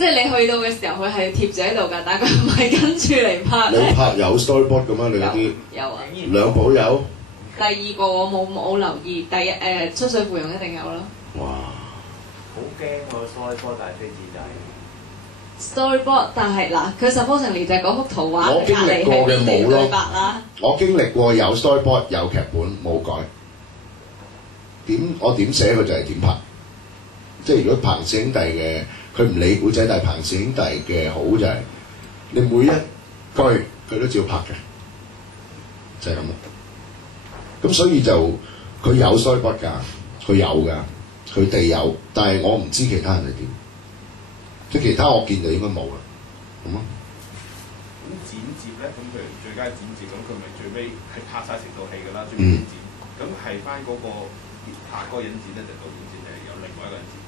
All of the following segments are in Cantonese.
即係你去到嘅時候，佢係貼住喺度㗎，但係佢唔係跟住嚟拍咧。你拍有 storyboard 嘅咩？你嗰啲有啊。兩部有。第二個我冇留意，第一出水芙蓉一定有咯。哇！好驚喎 storyboard 大飛紙仔。storyboard， 但係嗱，佢 supposedly 就係嗰幅圖畫我經歷過嘅冇咯對白啦。我經歷過有 storyboard 有劇本冇改，我點寫佢就係點拍。即係如果彭氏兄弟嘅，佢唔理古仔，但係彭氏兄弟嘅好就係、你每一句佢都照拍嘅，就係咁咯。咁所以就佢有 storyboard 㗎，佢有㗎，佢哋有，但係我唔知其他人係點。即係其他我見就應該冇啦，咁咯。咁剪接咧，咁譬如最佳剪接，咁佢咪最尾係拍晒成套戲㗎啦，最尾剪。咁係翻嗰個拍嗰個人剪咧，就導演剪定係有另外一個人剪？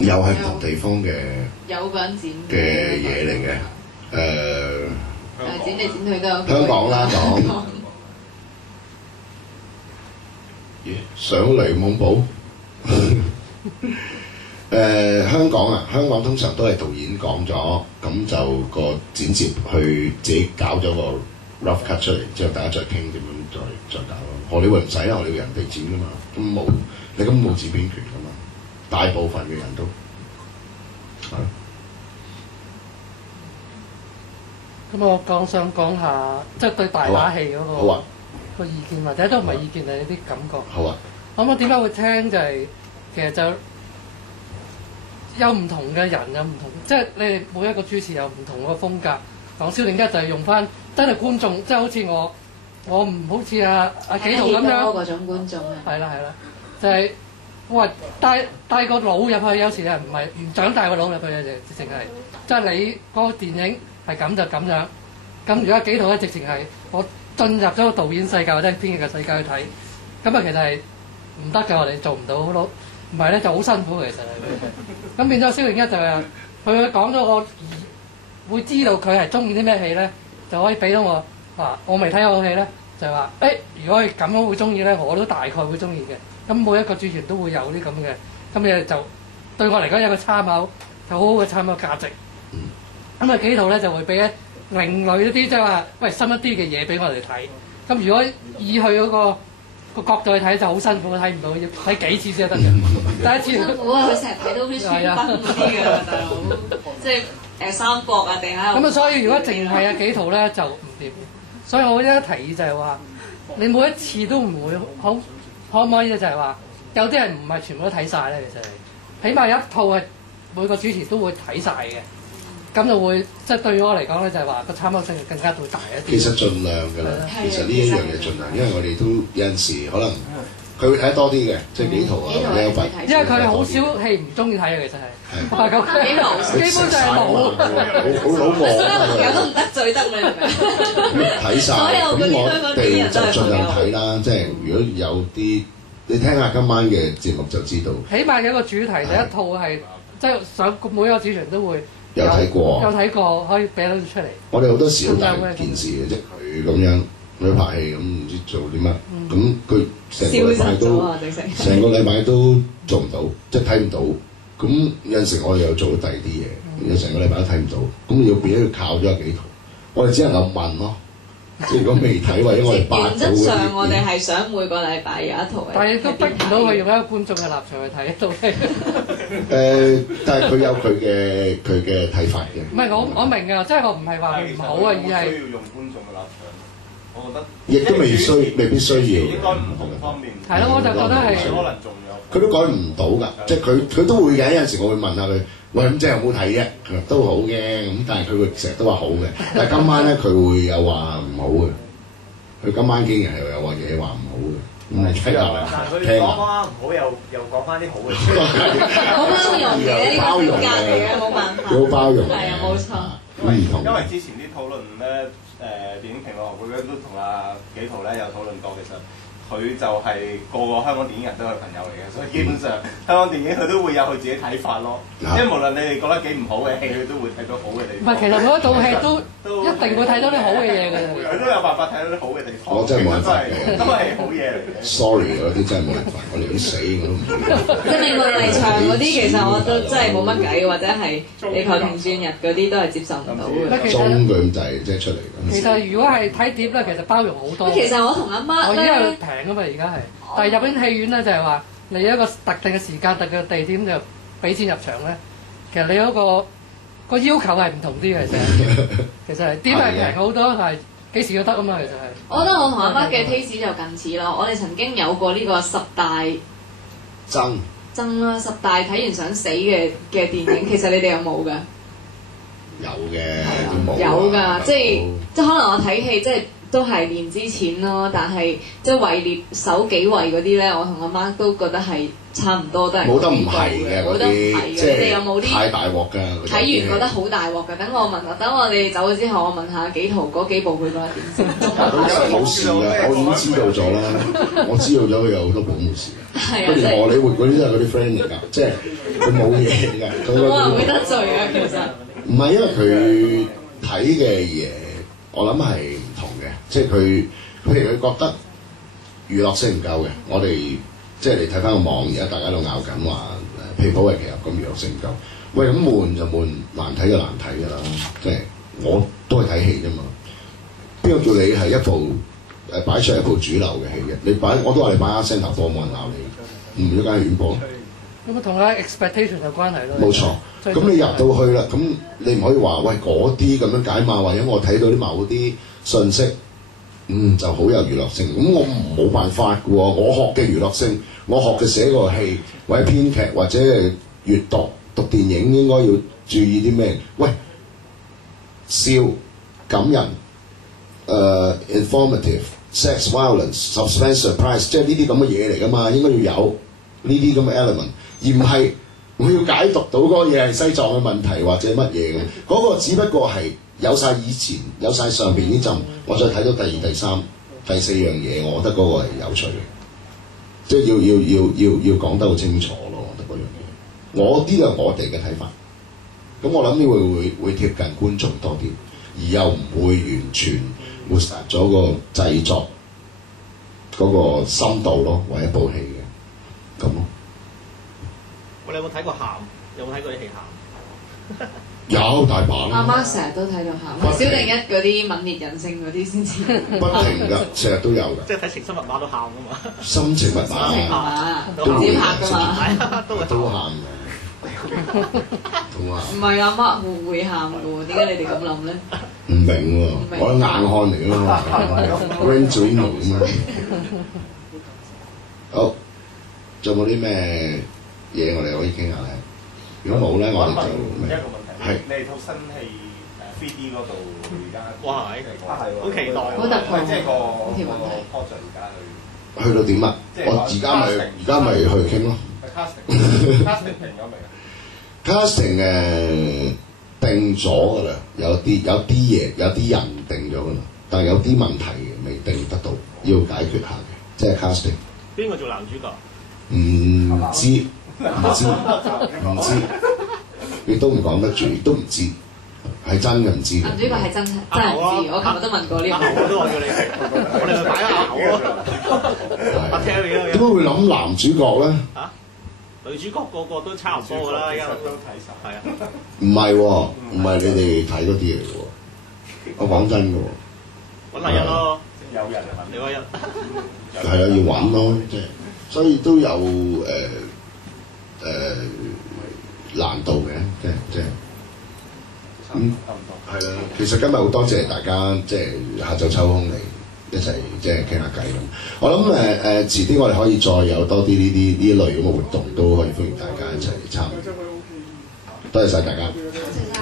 又係唔同地方嘅有個人剪嘅嘢嚟嘅，剪嚟剪去都有。香港啦講，上嚟恐怖。香港啊，香港通常都係導演講咗，咁就個剪接去自己搞咗個 rough cut 出嚟，之後大家再傾點樣再搞咯。荷里活唔使啦，荷里活人哋剪㗎嘛，咁冇你根本冇剪片權㗎嘛，大部分嘅人都係。咁我想講下，即係對大把戲嗰個意見，或者都唔係意見，係啲感覺。好啊。咁我點解會聽就係其實就有唔同嘅人，有唔同，即係你哋每一個主持有唔同個風格。講蕭定一就係用翻真係觀眾，即係好似我唔好似阿紀陶咁樣嗰種觀眾啊。係啦，就係喂帶個腦入去，有時係唔係唔想帶個腦入去嘅，直情係即係你嗰個電影係咁就咁樣。咁如果紀陶咧，直情係我進入咗個導演世界或者編劇嘅世界去睇，咁啊其實係唔得嘅，我哋做唔到好多，唔係咧就好辛苦嘅其實係。咁變咗蕭定一就係佢講咗我會知道佢係中意啲咩戲咧，就可以俾到我話我未睇過戲咧，就係話如果佢咁樣會中意咧，我都大概會中意嘅。咁每一個主持人都會有啲咁嘅，咁嘢就對我嚟講有個參考，就好好嘅參考價值。咁啊紀陶咧就會俾一另類一啲，即係話喂深一啲嘅嘢俾我哋睇。咁如果以去嗰個角度去睇就好辛苦，睇唔到，要睇幾次先得嘅。第一次辛苦啊！佢成日睇到啲穿崩嗰啲㗎，大佬，即係三角啊定係。咁啊，所以如果淨係阿紀陶咧就唔掂。所以我一提議就係話，你每一次都唔會好，可唔可以就係話，有啲人唔係全部都睇晒咧，其實係，起碼有一套係每個主持都會睇晒嘅。咁就會即係對我嚟講咧，就係話個參考性更加會大一啲。其實盡量㗎啦，其實呢一樣嘢盡量，因為我哋都有陣時可能佢會睇得多啲嘅，即係紀陶啊、Leon，因為佢好少戲唔中意睇嘅，其實係。係咁。基本就係冇。好老磨。所有朋友都唔得罪得你。睇晒，咁我哋就盡量睇啦。即係如果有啲，你聽下今晚嘅節目就知道。起碼有一個主題，第一套係即係想每一個主持人都會。有睇過，可以俾到出嚟。我哋好多時好大件事嘅啫，佢咁樣佢拍戲咁唔知做啲乜，咁佢成個禮拜都做唔到，即係睇唔到。咁有陣時我哋又做咗第二啲嘢，有成個禮拜都睇唔到，咁要變咗靠咗阿紀陶，我哋只能夠問咯。即係如果未睇或者我哋八組原則上，我哋係想每個禮拜有一套。但係都逼唔到佢用一個觀眾嘅立場去睇到戲。但係佢有佢嘅睇法嘅。唔係我明㗎，即係我唔係話佢唔好啊，而係需要用觀眾嘅立場，我覺得。亦都未必需要。應該唔同方面。係咯，我就覺得係。可能仲有。佢都改唔到㗎，即係佢都會嘅。有陣時我會問下佢，喂咁即係有冇睇啫？佢話都好嘅，咁但係佢會成日都話好嘅。但係今晚咧佢會有話唔好嘅。佢今晚竟然係有話嘢話唔好嘅，咁你睇下啦。但係佢講翻唔好又講翻啲好嘅。好包容嘅呢個風格嚟嘅，冇辦法。好包容。係啊，冇錯。因為之前啲討論咧，電影評論學會咧都同阿紀陶咧有討論過，其實佢就係個香港電影人都係朋友嚟嘅，所以基本上香港電影佢都會有佢自己睇法咯。即係無論你哋覺得幾唔好嘅戲，佢都會睇到好嘅地方。唔係，其實每一套戲都一定會睇到啲好嘅嘢嘅。佢都有辦法睇到啲好嘅地方。我真係冇辦法嘅，都係好嘢嚟嘅。 sorry 嗰啲真係冇辦法，我連死我都唔會。即係另外嚟場嗰啲，其實我都真係冇乜計，或者係地球停轉日嗰啲都係接受唔到嘅。中佢咁滯，即係出嚟。其實如果係睇碟咧，其實包容好多。其實我同阿媽我而家咧平啊嘛，而家係，但係入邊戲院咧就係話，你有一個特定嘅時間、特定嘅地點就俾錢入場咧。其實你嗰個要求係唔同啲嘅，其實係碟係平好多，係幾時都得啊嘛，其實係。我覺得我同阿媽嘅 taste 就近似咯。我哋曾經有過呢個十大爭啦，十大睇完想死嘅電影，其實你哋有冇㗎？有嘅，都冇。有㗎，即係可能我睇戲即係都係年之前咯，但係即係位列首幾位嗰啲咧，我同阿媽都覺得係差唔多，都係冇得唔係嘅嗰啲，即你哋有冇啲太大鑊㗎？睇完覺得好大鑊㗎。等我哋走咗之後，我問下幾圖嗰幾部佢覺得點先？冇事㗎，我已經知道咗啦。我知道咗佢有好多本冇事嘅。係啊，不如荷里活嗰啲都係嗰啲 friend 嚟㗎，即係佢冇嘢㗎。冇人會得罪啊，其實。唔係因為佢睇嘅嘢，我諗係唔同嘅，即係佢覺得娛樂性唔夠嘅。我哋即係你睇翻個網，而家大家都拗緊話皮普係其實咁娛樂性唔夠。喂，咁悶就悶，難睇就難睇㗎啦。即係我都係睇戲啫嘛。邊個叫你係一部擺出一部主流嘅戲嘅？你擺我都話你擺啱聲頭播，冇人鬧你，唔一間戲院播。咁啊，同個 expectation 有關係咯。冇錯，咁你入到去啦，咁你唔可以話喂嗰啲咁樣解碼，或者我睇到啲某啲信息，就好有娛樂性。咁我冇辦法嘅喎，我學嘅娛樂性，我學嘅寫個戲或者編劇或者閱讀電影應該要注意啲咩？喂，笑感人，informative、sex violence、suspense、surprise， 即係呢啲咁嘅嘢嚟㗎嘛，應該要有呢啲咁嘅 element。而唔係我要解讀到嗰個嘢係西藏嘅問題或者乜嘢嘅，嗰個只不過係有晒以前有晒上邊呢陣，我再睇到第二、第三、第四樣嘢，我覺得嗰個係有趣嘅，即係要講得好清楚咯。我覺得嗰樣嘢，我呢個係我哋嘅睇法。咁我諗呢會貼近觀眾多啲，而又唔會完全抹殺咗個製作嗰個深度咯，或者部戲嘅咁咯。你有冇睇過喊？有冇睇過啲戲喊？有大把啦。阿媽成日都睇到喊，小定一嗰啲泯滅人性嗰啲先至。不停㗎，成日都有㗎。即係睇情深密碼都喊㗎嘛。心情密碼都會喊㗎嘛。都喊㗎。都喊。唔係阿媽會喊㗎喎，點解你哋咁諗咧？唔明喎，我硬漢嚟㗎嘛 ，Rangelino 咁樣。好，仲有冇啲咩嘢我哋可以傾下咧？如果冇咧，我哋就一個問題，係你哋套新戲 3D 嗰度而家哇係好期待，好突破即係個條問題。 project 而家去到點啊？我而家咪去傾咯。casting 定咗未啊 casting 定咗㗎啦，有啲嘢有啲人定咗㗎啦，但係有啲問題未定得到，要解決下嘅，即係 casting。邊個做男主角？唔知，亦都唔講得住，亦都唔知，係真嘅唔知嘅。男主角係真係唔知，我琴日都問過呢個。我都話叫你，我哋咪擺下口咯。阿 Terry 咯。點解會諗男主角咧？嚇，女主角個個都差唔多㗎啦，而家都睇晒。係啊。唔係喎，唔係你哋睇嗰啲嚟嘅喎，我講真嘅喎。揾麗人咯，有人揾李偉人。係啊，要揾咯，即係，所以都有難度嘅，即係。係啦，其實今日好多謝大家，即係下晝抽空嚟一齊即係傾下偈咁。我諗遲啲我哋可以再有多啲呢類咁嘅活動，都可以歡迎大家一齊參與。多謝晒大家。多謝晒。